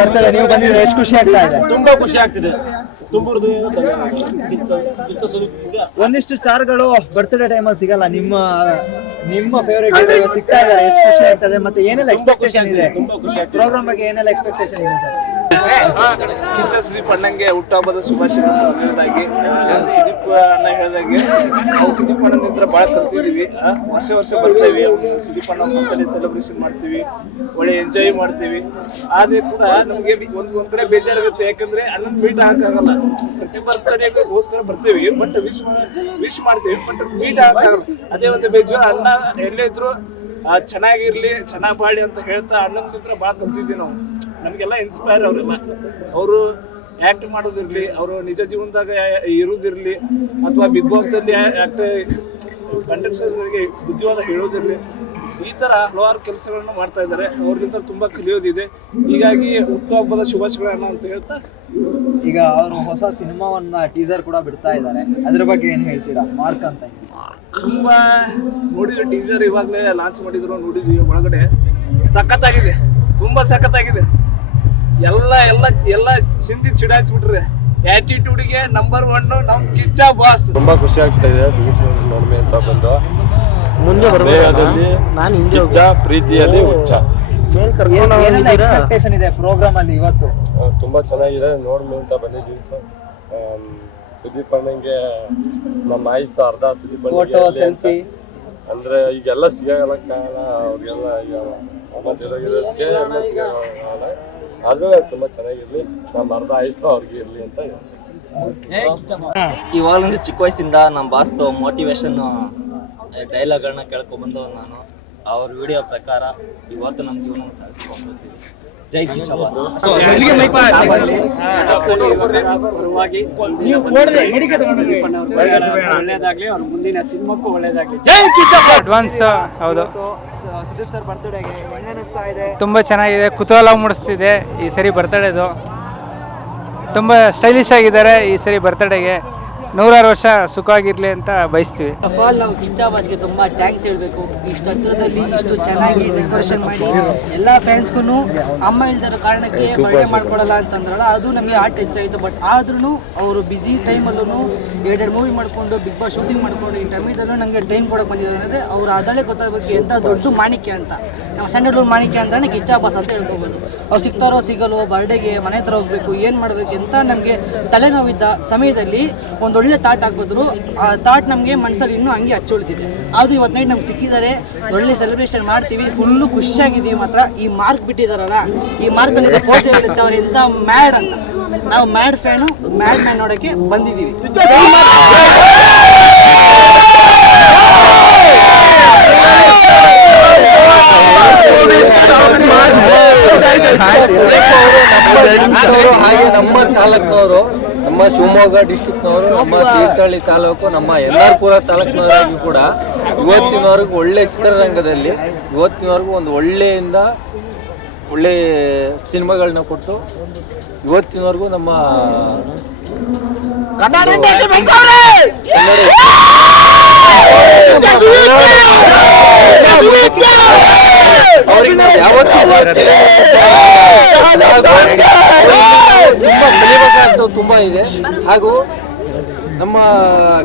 Birthday ನೀವು ಬಂದಿದ್ರೆ ಎಷ್ಟು ಖುಷಿ ಆಗ್ತಾ ಇದೆ? ತುಂಬಾ ಖುಷಿ ಆಗ್ತಿದೆ. ಒಂದಿಷ್ಟು ಸ್ಟಾರ್ಗಳು ಬರ್ತ್ಡೇ ಟೈಮಲ್ಲಿ ಸಿಗಲ್ಲ, ನಿಮ್ಮ ಫೇವರೇಟ್ ಸಿಗ್ತಾ ಇದಾರೆ, ಎಷ್ಟು ಖುಷಿ ಆಗ್ತದೆ? ಮತ್ತೆ ಏನೆಲ್ಲ ಎಕ್ಸ್ಪೆಕ್ಟೇಷನ್ ಇದೆ ಪ್ರೋಗ್ರಾಮ್ ಬಗ್ಗೆ? ಏನೆಲ್ಲ ಎಕ್ಸ್ಪೆಕ್ಟೇಷನ್ ಇದೆ ಸರ್? ಕಿಚ್ಚ ಸುದೀಪ್ ಅಣ್ಣಂಗೆ ಹುಟ್ಟುಹಬ್ಬದ ಶುಭಾಶಯಗಳನ್ನು ಹೇಳಿದಾಗೆ, ಸುದೀಪ್ ಅಣ್ಣ ಹೇಳಿದಾಗೆ ನಾವು ಸುದೀಪ್ ಅಣ್ಣನಿಂದ ಬಹಳ ಕಲ್ತಿದೀವಿ. ವರ್ಷ ಬರ್ತೇವೆ, ಸುದೀಪ್ ಅಣ್ಣ ಬರ್ತ್ಡೇ ಸೆಲೆಬ್ರೇಷನ್ ಮಾಡ್ತೀವಿ, ಒಳ್ಳೆ ಎಂಜಾಯ್ ಮಾಡ್ತೀವಿ. ಆದ್ರೆ ಕೂಡ ನಮ್ಗೆ ಒಂದ್ ಕಡೆ ಬೇಜಾರಾಗುತ್ತೆ, ಯಾಕಂದ್ರೆ ಅಣ್ಣನ ಮೀಟ್ ಆಗಕ್ಕಾಗಲ್ಲ. ಪ್ರತಿ ಬರ್ತಡೇಗೋಸ್ಕರ ಬರ್ತೀವಿ, ಬಟ್ ವಿಶ್ ಮಾಡ್ತೀವಿ, ಬಟ್ ಮೀಟ್ ಆಗಕ್ಕಾಗಲ್ಲ. ಅದೇ ಒಂದು ಬೇಜಾರು. ಅಣ್ಣ ಎಲ್ಲೇ ಇದ್ರು ಚೆನ್ನಾಗಿರ್ಲಿ, ಚೆನ್ನಾಗ್ ಬಾಳಿ ಅಂತ ಹೇಳ್ತಾ ಅಣ್ಣನಿಂದ ಬಹಳ ಕಲ್ತಿದ್ವಿ ನಾವು. ನಮಗೆಲ್ಲ ಇನ್ಸ್ಪೈರ್ ಅವರೆಲ್ಲ. ಅವರು ಆಕ್ಟ್ ಮಾಡೋದಿರ್ಲಿ, ಅವರು ನಿಜ ಜೀವನದಾಗ ಇರೋದಿರ್ಲಿ, ಅಥವಾ ಬಿಗ್ ಬಾಸ್ ದಲ್ಲಿ ಕಂಟೆಸ್ಟೆಂಟ್ಸ್ಗಳಿಗೆ ಬುದ್ಧಿವಾದ ಹೇಳೋದಿರ್ಲಿ, ಈ ತರ ಹಲವಾರು ಕೆಲಸಗಳನ್ನ ಮಾಡ್ತಾ ಇದ್ದಾರೆ. ಅವ್ರಿಂದ ತುಂಬಾ ಕಲಿಯೋದಿದೆ. ಹೀಗಾಗಿ ಹುಟ್ಟುಹಬ್ಬದ ಶುಭಾಶಯಗಳನ್ನ ಅಂತ ಹೇಳ್ತಾ, ಈಗ ಅವರು ಹೊಸ ಸಿನಿಮಾವನ್ನ ಟೀಸರ್ ಕೂಡ ಬಿಡ್ತಾ ಇದ್ದಾರೆ, ಅದ್ರ ಬಗ್ಗೆ ಏನ್ ಹೇಳ್ತೀರಾ? ಮಾರ್ಕ್ ಅಂತ ತುಂಬಾ ನೋಡಿದ್ರು, ಟೀಸರ್ ಇವಾಗಲೇ ಲಾಂಚ್ ಮಾಡಿದ್ರು, ನೋಡಿದ್ವಿ. ಒಳಗಡೆ ಸಖತ್ತಾಗಿದೆ, ತುಂಬಾ ಸಖತ್ತಾಗಿದೆ. ಎಲ್ಲ ಚಿಂದಿ ಚಿಡಾಯಿಸ್ಬಿಟ್ರೆ. ಆಟಿಟ್ಯೂಡ್ಗೆ ನಂಬರ್ 1 ನಮ್ ಕಿಚ್ಚ ಬಾಸ್. ತುಂಬಾ ಖುಷಿ ಆಗ್ತಾ ಇದೆ ಸುದೀಪ್ ಸರ್ ನೋಡ್ಮೆ ಅಂತ ಬಂದು. ಮುಂದೆ ಕಿಚ್ಚ ಪ್ರೀತಿಯಲ್ಲಿ ಹುಚ್ಚ. ಏನೆಲ್ಲ ಎಕ್ಸ್ಪೆಕ್ಟೇಷನ್ ಇದೆ ಪ್ರೋಗ್ರಾಮ್ ಅಲ್ಲಿ ಇವತ್ತು? ತುಂಬಾ ಚೆನ್ನಾಗಿದೆ, ನೋಡ್ಮೆ ಅಂತ ಬಂದಿದ್ದೀವಿ ಸರ್. ಸುದೀಪ್ ಅಣ್ಣಂಗೆ ನಮ್ಮ ಆಯುಷ್ ಅರ್ಧ ಸುದೀಪ್ ಫೋಟೋ ಸೆಲ್ಫಿ ಅಂದ್ರೆ ಈಗೆಲ್ಲ ಸಿಗಲ್ಲ ಕಾಲ ಅವ್ರಿಗೆಲ್ಲ ಈಗ ಇರೋದಕ್ಕೆ ಎಲ್ಲ ಸಿಗಲ್ಲ. ಆದ್ರೂ ತುಂಬಾ ಚೆನ್ನಾಗಿರ್ಲಿ, ನಮ್ಮ ಅರ್ಧ ಆಯುಷ್ ಅವ್ರಿಗೆ ಇರ್ಲಿ ಅಂತ. ಇವಾಗಲೂ ಚಿಕ್ಕ ವಯಸ್ಸಿಂದ ನಮ್ಮ ಬಾಸ್ತು ಮೋಟಿವೇಶನ್ ಡೈಲಾಗ್ಗಳನ್ನ ಕೇಳ್ಕೊಂಡ್ಬಂದು ನಾನು ಅವ್ರ ವಿಡಿಯೋ ಪ್ರಕಾರ ಇವತ್ತು ನಮ್ಮ ಜೀವನ ಸಾಗಿಸ್ಕೊಂಡ್ಬರ್ತೀವಿ. ಜೈ ಕಿಚ್ಚ ಬಾಸ್. ಒಳ್ಳೇದಾಗ್ಲಿ, ಅವ್ರ ಮುಂದಿನ ಸಿನಿಮಾಕ್ಕೂ ಒಳ್ಳೇದಾಗ್ಲಿ. ಜೈ ಕಿಚ್ಚ ಅಡ್ವಾನ್ಸ್. ಹೌದು, ಸುದೀಪ್ ಸರ್ ಬರ್ತಡೆಗೆ ಹೆಂಗ ಅನಿಸ್ತಾ ಇದೆ? ತುಂಬ ಚೆನ್ನಾಗಿದೆ, ಕುತೂಹಲ ಮೂಡಿಸ್ತಿದೆ. ಈ ಸರಿ ಬರ್ತಡೇದು ತುಂಬ ಸ್ಟೈಲಿಶ್ ಆಗಿದ್ದಾರೆ. ಈ ಸರಿ ಬರ್ತಡೆಗೆ 100 ವರ್ಷ ಸುಖವಾಗಿರ್ಲಿ ಅಂತ ಬಯಸ್ತೀವಿ. ನಾವು ಕಿಚ್ಚ ಬಾಸ್ಗೆ ತುಂಬಾ ಥ್ಯಾಂಕ್ಸ್ ಹೇಳ್ಬೇಕು. ಇಷ್ಟು ಹತ್ರದಲ್ಲಿ ಇಷ್ಟು ಚೆನ್ನಾಗಿ ಡೆಕೋರೇಷನ್ ಮಾಡಿ ಎಲ್ಲ ಫ್ಯಾನ್ಸ್ಗೂ ಅಮ್ಮ ಇಲ್ದಿರೋ ಕಾರಣಕ್ಕೆ ಬರ್ಡೇ ಮಾಡ್ಕೊಡಲ್ಲ ಅಂತಂದ್ರಲ್ಲ, ಅದು ನಮಗೆ ಆರ್ಟ್ ಹೆಚ್ಚಾಯಿತು. ಬಟ್ ಆದ್ರೂ ಅವರು ಬ್ಯುಸಿ ಟೈಮಲ್ಲೂ 2 ಮೂವಿ ಮಾಡ್ಕೊಂಡು ಬಿಗ್ ಬಾಸ್ ಶೂಟಿಂಗ್ ಮಾಡ್ಕೊಂಡು ಈ ಟೈಮಲ್ಲೂ ನನಗೆ ಟೈಮ್ ಕೊಡೋಕೆ ಬಂದಿದ್ದಾರೆ ಅಂದರೆ ಅವ್ರು ಅದರಲ್ಲೇ ಗೊತ್ತಾಗಬೇಕು ಎಂಥ ದೊಡ್ಡ ಮಾಣಿಕ್ಯ ಅಂತ. ನಾವು ಸಣ್ಣ ಹುಡುಗರು ಮಾಣಿಕ್ಯ ಅಂತಲೇ ಕಿಚ್ಚ ಬಾಸ್ ಅಂತ ಹೇಳ್ಕೊಬೋದು. ಅವ್ರು ಸಿಗ್ತಾರೋ ಸಿಗಲ್ವೋ, ಬರ್ಡೇಗೆ ಮನೆ ಹತ್ರ ಹೋಗ್ಬೇಕು, ಏನು ಮಾಡಬೇಕು ಅಂತ ನಮಗೆ ತಲೆನೋವಿದ್ದ ಸಮಯದಲ್ಲಿ ಒಂದೊಳ್ಳೆ ಥಾಟ್ ಹಾಕಿದ್ರು. ಆ ಥಾಟ್ ನಮಗೆ ಮನಸ್ಸಲ್ಲಿ ಇನ್ನೂ ಹಂಗೆ ಹಚ್ಚೊಳ್ತಿದೆ. ಅದು ಇವತ್ತು ನೈಟ್ ನಮ್ಗೆ ಸಿಕ್ಕಿದ್ದಾರೆ, ಒಳ್ಳೆ ಸೆಲೆಬ್ರೇಷನ್ ಮಾಡ್ತೀವಿ, ಫುಲ್ಲು ಖುಷಿಯಾಗಿದ್ದೀವಿ. ಮಾತ್ರ ಈ ಮಾರ್ಕ್ ಬಿಟ್ಟಿದ್ದಾರಲ್ಲ, ಈ ಮಾರ್ಕಲ್ಲಿ ಪೋಸ್ಟ್ ಹೇಳುತ್ತೆ ಅವ್ರು ಎಂಥ ಮ್ಯಾಡ್ ಅಂತ. ನಾವು ಮ್ಯಾಡ್ ಫ್ಯಾನು, ಮ್ಯಾಡ್ ಮ್ಯಾನ್ ನೋಡೋಕ್ಕೆ ಬಂದಿದ್ದೀವಿ. ಹಾಗೆ ನಮ್ಮ ತಾಲೂಕಿನವರು, ನಮ್ಮ ಶಿವಮೊಗ್ಗ ಡಿಸ್ಟಿಕ್ನವರು, ನಮ್ಮ ತೀರ್ಥಹಳ್ಳಿ ತಾಲೂಕು, ನಮ್ಮ ಎನ್ನಾರ್ಪುರ ತಾಲೂಕಿನವರಿಗೂ ಕೂಡ ಇವತ್ತಿನವರೆಗೂ ಒಳ್ಳೆ ಚಿತ್ರರಂಗದಲ್ಲಿ ಇವತ್ತಿನವರೆಗೂ ಒಂದು ಒಳ್ಳೆ ಸಿನಿಮಾಗಳನ್ನ ಕೊಟ್ಟು ಇವತ್ತಿನವರೆಗೂ ನಮ್ಮ ಅವ್ರಿಗೆ ನಾವು ಯಾವತ್ತೂ ತುಂಬಾ ಕಲಿಬೇಕಾದ ತುಂಬಾ ಇದೆ. ಹಾಗೂ ನಮ್ಮ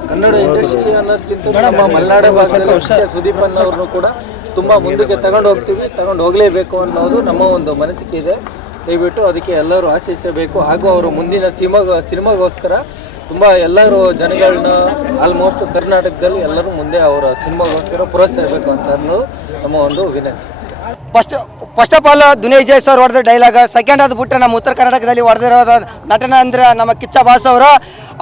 ಕನ್ನಡ ಇಂಡಸ್ಟ್ರಿ ಅನ್ನೋದಕ್ಕಿಂತ ನಮ್ಮ ಮಲೆನಾಡು ಭಾಗದಲ್ಲಿ ಸುದೀಪ್ ಅನ್ನೋರ್ನು ಕೂಡ ತುಂಬಾ ಮುಂದಕ್ಕೆ ತಗೊಂಡು ಹೋಗಲೇಬೇಕು ಅನ್ನೋದು ನಮ್ಮ ಒಂದು ಮನಸ್ಸಿಗೆ ಇದೆ. ದಯವಿಟ್ಟು ಅದಕ್ಕೆ ಎಲ್ಲರೂ ಆಶಿಸಬೇಕು. ಹಾಗೂ ಅವರು ಮುಂದಿನ ಸಿನಿಮಾಗೋಸ್ಕರ ತುಂಬ ಎಲ್ಲರೂ ಜನಗಳನ್ನ ಆಲ್ಮೋಸ್ಟ್ ಕರ್ನಾಟಕದಲ್ಲಿ ಎಲ್ಲರೂ ಮುಂದೆ ಅವರ ಸಿನಿಮಾಗೋಸ್ಕರ ಪ್ರೋತ್ಸಾಹಿಸಬೇಕು ಅಂತ ಅನ್ನೋದು ನಮ್ಮ ಒಂದು ವಿನಂತಿ. First of all Duniya Vijay sir ಹೊಡೆದ ಡೈಲಾಗ್, ಸೆಕೆಂಡ್ ಅದು ಬಿಟ್ಟರೆ ನಮ್ಮ ಉತ್ತರ ಕರ್ನಾಟಕದಲ್ಲಿ ಹೊಡೆದಿರೋದು ನಟನ ಅಂದರೆ ನಮ್ಮ ಕಿಚ್ಚ ಬಾಸ್ ಅವರು.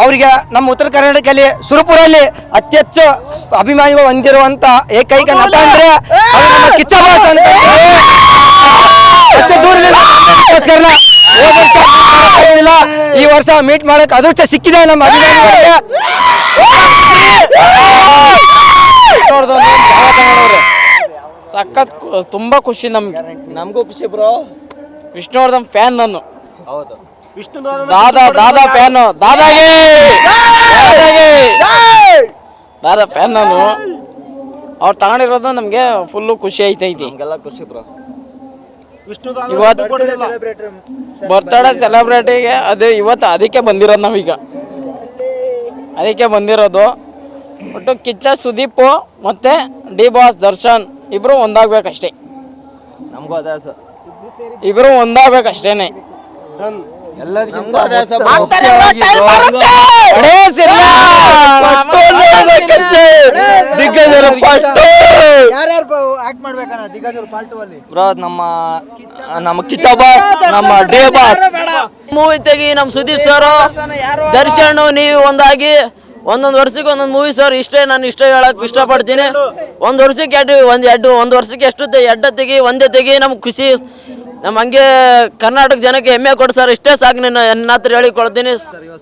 ಅವರಿಗೆ ನಮ್ಮ ಉತ್ತರ ಕರ್ನಾಟಕದಲ್ಲಿ ಸುರಪುರಲ್ಲಿ ಅತಿ ಹೆಚ್ಚು ಅಭಿಮಾನಿಗಳು ಹೊಂದಿರುವಂಥ ಏಕೈಕ ನಟ ಅಂದರೆ ನಮ್ಮ ಕಿಚ್ಚ ಬಾಸ್ ಅಂತ. ಅಷ್ಟು ದೂರದಿಂದ ಈ ವರ್ಷ ಮೀಟ್ ಮಾಡೋಕೆ ಅದೃಷ್ಟ ಸಿಕ್ಕಿದೆ ನಮ್ಮ ಅಭಿಮಾನಿಗಳಿಗೆ. ಸಖತ್ ತುಂಬಾ ಖುಷಿ ನಮಗೂ ಖುಷಿ ಬ್ರೋ. ವಿಷ್ಣುವರ್ಧನ್ ಫ್ಯಾನ್ ನಾನು. ಹೌದು, ದಾದಾ ಫ್ಯಾನ್, ದಾದಾ ಫ್ಯಾನ್ ನಾನು. ಅವ್ರು ತಗೊಂಡಿರೋದು ನಮ್ಗೆ ಫುಲ್ಲು ಖುಷಿ ಐತೈತಿ. ನಮಗೆಲ್ಲ ಖುಷಿ ಬ್ರೋ. ಇವತ್ತು ಬರ್ತಡೇ ಸೆಲೆಬ್ರಿಟಿಗೆ ಅದು ಇವತ್ತು ಅದಕ್ಕೆ ಬಂದಿರೋದು ನಾವೀಗ, ಅದಕ್ಕೆ ಬಂದಿರೋದು. ಒಟ್ಟು ಕಿಚ್ಚ ಸುದೀಪ್ ಮತ್ತೆ ಡಿ ಬಾಸ್ ದರ್ಶನ್ ಇಬ್ರು ಒಂದಾಗ್ಬೇಕಷ್ಟೇ, ನಮಗೂ ಅದೇ ಸರ್. ಇಬ್ರು ಒಂದಾಗ್ಬೇಕಷ್ಟೇನೆ. ಯಾರ್ಯಾರು ಆಕ್ಟ್ ಮಾಡ್ಬೇಕಣ್ಣ ದಿಗ್ಗಜರು ಪಾರ್ಟ್ 2 ಅಲ್ಲಿ? ಬ್ರೋ ನಮ್ಮ ಕಿಚ್ಚ ಬಾಸ್, ನಮ್ಮ ಡಿ ಬಾಸ್ ಮೂವಿ ತೆಗಿ, ನಮ್ಮ ಸುದೀಪ್ ಸರ್, ದರ್ಶನ್, ನೀವು ಒಂದಾಗಿ ಒಂದೊಂದು ವರ್ಷಕ್ಕೆ ಒಂದೊಂದು ಮೂವಿ ಸರ್. ನಾನು ಇಷ್ಟೇ ಹೇಳಕ್ ಇಷ್ಟಪಡ್ತೀನಿ. ಒಂದು ವರ್ಷಕ್ಕೆ ಒಂದು ವರ್ಷಕ್ಕೆ ಎಷ್ಟು ತೆಗಿ, ಒಂದೇ ತೆಗಿ, ನಮ್ಗೆ ಖುಷಿ. ನಮ್ಮ ಹಂಗೆ ಕರ್ನಾಟಕ ಜನಕ್ಕೆ ಹೆಮ್ಮೆ ಕೊಡು ಸರ್. ಇಷ್ಟೇ ಸಾಕು, ನನ್ನ ಹತ್ರ ಹೇಳಿಕೊಳ್ತೀನಿ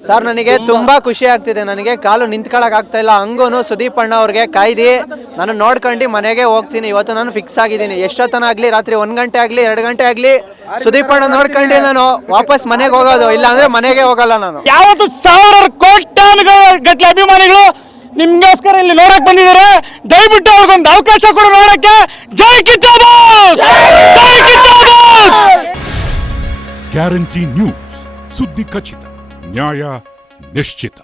ಸರ್. ನನಗೆ ತುಂಬಾ ಖುಷಿ ಆಗ್ತಿದೆ, ನನಗೆ ಕಾಲು ನಿಂತ್ಕೊಳಕ್ ಆಗ್ತಾ ಇಲ್ಲ. ಹಂಗೂನು ಸುದೀಪ್ ಅಣ್ಣ ಅವ್ರಿಗೆ ಕಾಯ್ದು ನಾನು ನೋಡ್ಕೊಂಡು ಮನೆಗೆ ಹೋಗ್ತೀನಿ. ಇವತ್ತು ನಾನು ಫಿಕ್ಸ್ ಆಗಿದ್ದೀನಿ, ಎಷ್ಟೊತ್ತನ ಆಗ್ಲಿ, ರಾತ್ರಿ 1 ಗಂಟೆ ಆಗ್ಲಿ 2 ಗಂಟೆ ಆಗ್ಲಿ ಸುದೀಪ್ ಅಣ್ಣ ನೋಡ್ಕೊಂಡು ನಾನು ವಾಪಸ್ ಮನೆಗೆ ಹೋಗೋದು, ಇಲ್ಲ ಅಂದ್ರೆ ಮನೆಗೆ ಹೋಗಲ್ಲ ನಾನು. ಯಾವತ್ತು ಸಾವಿರಾರು ಕೋಟ್ಯಾನುಗಳ ಗಟ್ಟಲೆ ಅಭಿಮಾನಿಗಳು ನಿಮ್ಗೋಸ್ಕರ ಇಲ್ಲಿ ನೋಡಕ್ ಬಂದಿದ್ದಾರೆ. ದಯವಿಟ್ಟು ಅವ್ರಿಗೊಂದು ಅವಕಾಶ ಕೊಡು ನೋಡಕ್ಕೆ. ಜೈ ಕಿಚ್ಚ ಬಾಸ್, ಜೈ ಕಿಚ್ಚ ಬಾಸ್. ಗ್ಯಾರಂಟಿ ನ್ಯೂಸ್, ಸುದ್ದಿ ಖಚಿತ, ನ್ಯಾಯ ನಿಶ್ಚಿತ.